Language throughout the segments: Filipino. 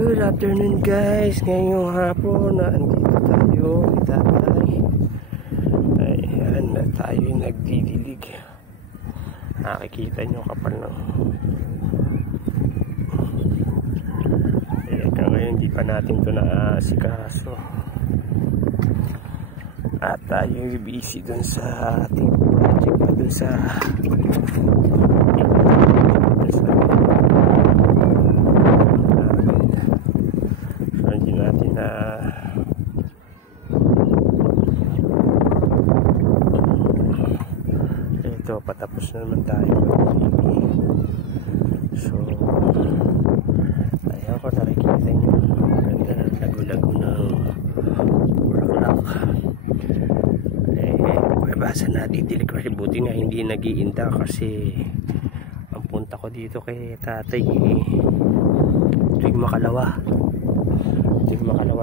Good afternoon guys. Ngayong hapon andito tayo itatay. Ayan na tayo nagdidilig. Nakikita nyo kapal ng ngayon hindi pa natin ito naasikaso. At tayo busy dun sa ating project pa dun sa hindi natin na ito patapos na naman tayo. So ayaw ko nakikita nyo ganda ng lago-lago ng bulaklak. Basa natin dilig kasi buti nga hindi nag-iinda kasi ang punta ko dito kay tatay tuwing makalawa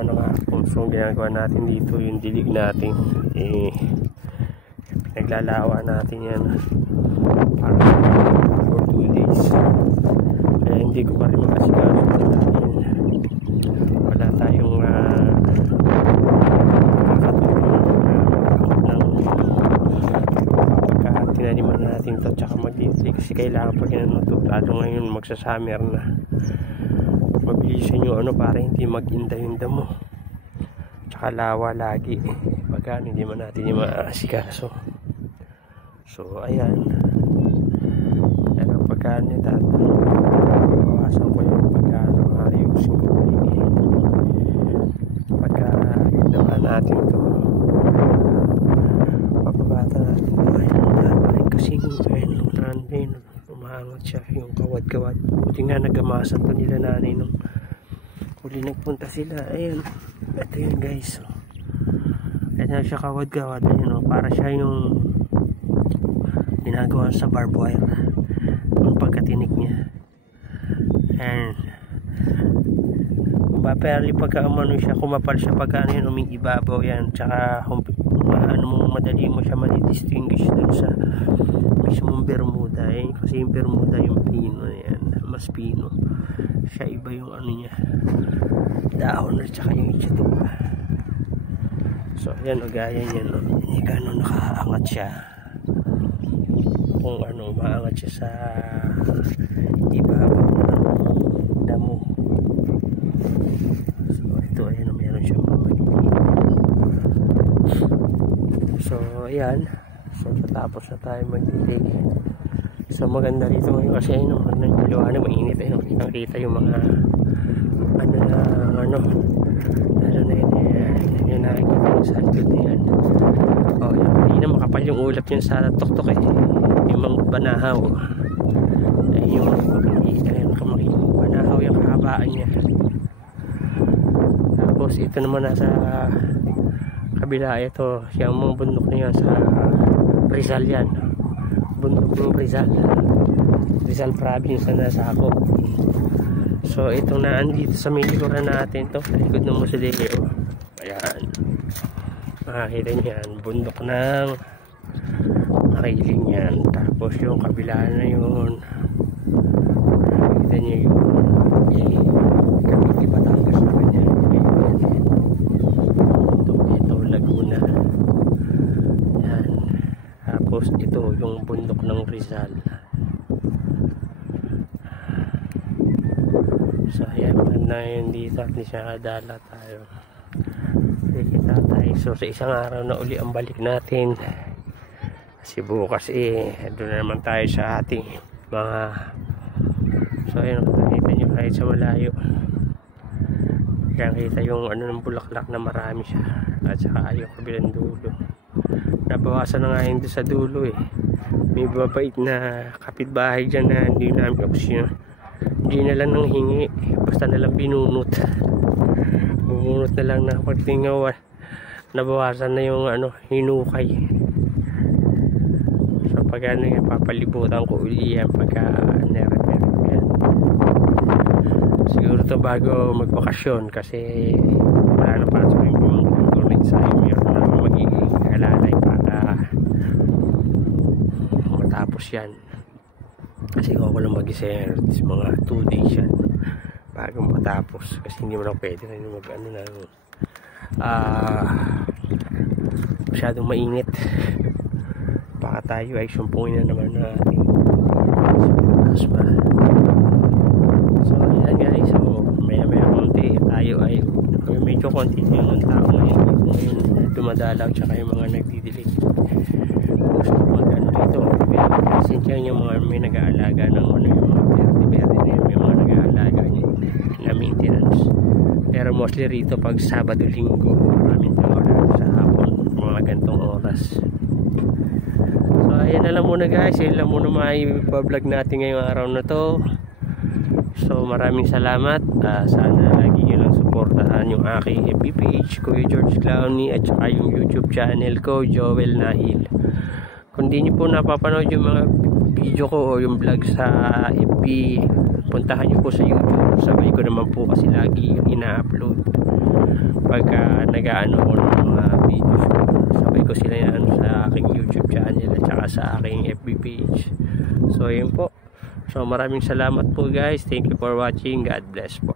ng hapon. So ang ginagawa natin dito yung dilig natin pinaglalawa natin yan para for 2 days. Kaya hindi ko pa rin makasikaso dahil wala tayong tinaniman natin ito tsaka mag-dilig kasi kailangan pag yan lalo ngayon magsa-summer na mabilisan yung para hindi mag-inda yung damo tsaka lawa lagi pagka hindi man natin yung maasikaso. So ayan pagka bawasan ko yung pagka ayusin ko pagka ginawa natin ito papabata natin kasi umaangat siya yung kawad-kawad. Buti nga nagamasan to nila nanay nung huli nagpunta sila. Ayan, ito yun guys. Kaya siya kawad-kawad. Para siya yung ginagawa sa barbed wire yung pagkatinik niya. And paperly pagka siya kumapal siya pagka umiibabaw yan tsaka madali mo siya madidistinguish dun sa mismong Bermuda kasi yung Bermuda yung pino yan, mas pino siya, iba yung niya dahon at saka yung itsituba. So yan gaya yan hindi gano'n nakaangat siya kung maangat siya sa ibabaw ng damo. So ito ayan meron siya so ayan. So tapos na tayo magdilig. So maganda rito ngayon kasi liwanag, mainit nakita yung mga lalo na yun nakikita yung sa likod na yan. Yung kanina makapal yung ulap yun sa tuktok yung mga banahaw yung banahaw yung kahabaan niya. Tapos ito naman nasa kabila ito yung mga bundok na yan sa Rizal yan, bundok ng Rizal province na nasa ako. So itong naandito sa may likuran natin to sa likod ng Musileo. Ayan makikita nyo yan bundok ng Makiling yan. Tapos yung kabila na yun makikita nyo yung Cavite Batangas naman yan. Ito Laguna yan. Tapos ito yung bundok ng Rizal. So ayan na yun dito at siya kadala tayo kita tayo. So sa isang araw na uli ang balik natin kasi bukas doon na naman tayo sa ating mga so ayan nakita nyo kahit sa malayo kaya kita yung ng bulaklak na marami siya at saka yung kabilang dulo nabawasan na nga yun sa dulo may babait na kapitbahay dyan na hindi namin opsyon, hindi na lang nang hingi basta na lang binunot na lang na pagtingaw nabawasan na yung hinukay. So pag papalibutan ko uli yan pagka nere-nere yan siguro to bago magbakasyon kasi wala na pasok yung pumangkong na ensayo meron na magiging alalay para matapos yan kasi ako lang mag-isa mga 2 days yan bago matapos, kasi hindi mo lang pwede na mag ano na masyadong mainit. Baka tayo ay sumpungin na naman natin asma. So ayan guys, so maya konti tayo ay medyo konti yung tao ngayon dumadalaw, tsaka yung mga nagdidilig. Gusto mag ano dito, pasensya yung mga may nag-aalaga ng ano, yung mga verde na yun, may mga nag-aalaga na maintenance. Pero mostly rito pag Sabado, Linggo, maraming tao sa hapon, mga gantong oras. So ayan na lang muna guys, yun lang muna mai-vlog natin ngayong araw na to. So maraming salamat, sana lagi nyo lang suportahan yung aking FB page, Kuya George Clowney, at saka yung YouTube channel ko, Joel Nahil. Kung di nyo po napapanood yung mga video ko o yung vlog sa FB, puntahan nyo po sa YouTube. Sabay ko naman po kasi lagi yung ina-upload pagka nag-aano ko ng mga videos ko. Sabay ko sila yan sa aking YouTube channel at saka sa aking FB page. So yun po. So maraming salamat po guys. Thank you for watching. God bless po.